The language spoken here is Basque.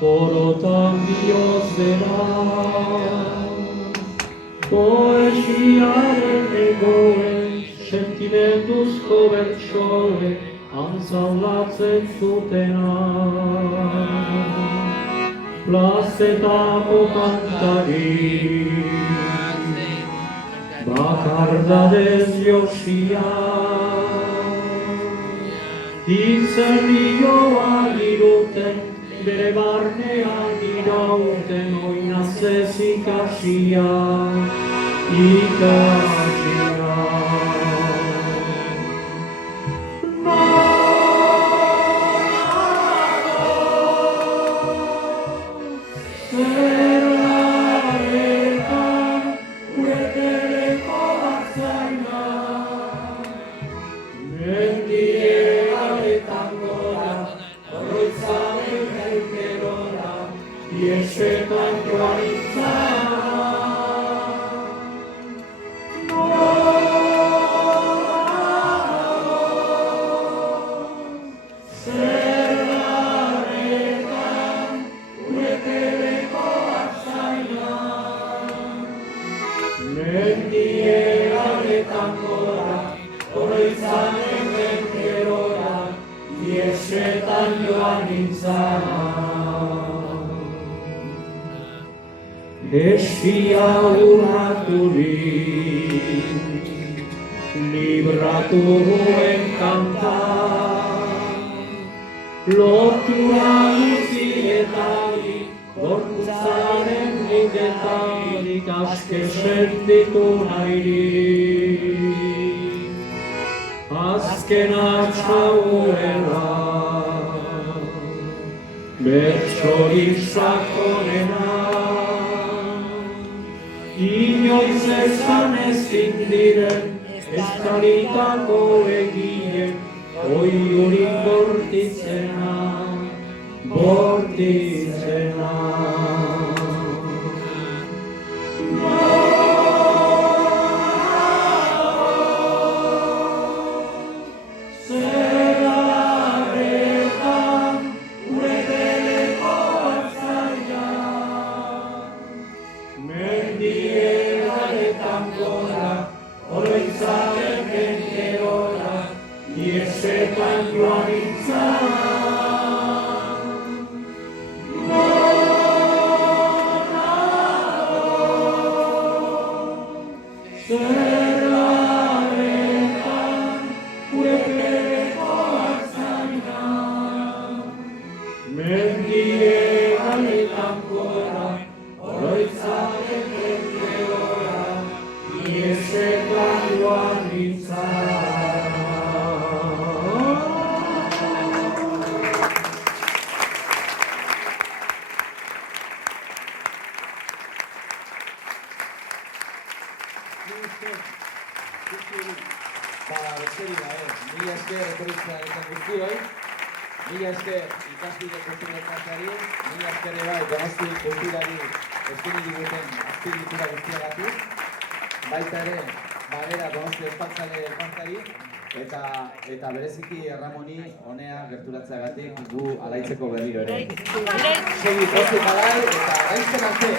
Porotan Dios será, poesiaren egoen, sentimentuzko bertsoe, antzaulatzen zutena. Plazetako kantari, bakardadez josia, Itzerrioa diruten, bere barnean irauten, oinazez ikasia, ikasia. Iesetan joan izan, zer laretan, gure telekoak zainan, mendiegaretan gora, oroitzanen den gerora, iesetan joan izan. Estia urraturik, libratu duen kanta, lotura guztietarik, gorputzaren niketarik, aske sentitu nahirik. Azken atxauela, bertsorik sakonena, inoiz ezan ezin diren, estaritako egien, oiurik bortitzena, bortitzena. Oroitzaren gengerora, iesetan joan izan. Zer laretan, gure telekoak zainan, mendiegaretan gora, oroitzaren gengerora, iesetan joan izan. Besterik gabe, mila esker etorritzearekin guztioi, mila esker Ikaspide kultura elkarteari, mila esker bai Donosti kulturari eskaini diguten azpiegitura guztiagatik, baita ere Badera Donosti Euskaltzale elkarteari eta bereziki Ramoni honea gerturatzeagatik gu alaitzeko berriro ere. Segi pozik alai eta gaizten arte!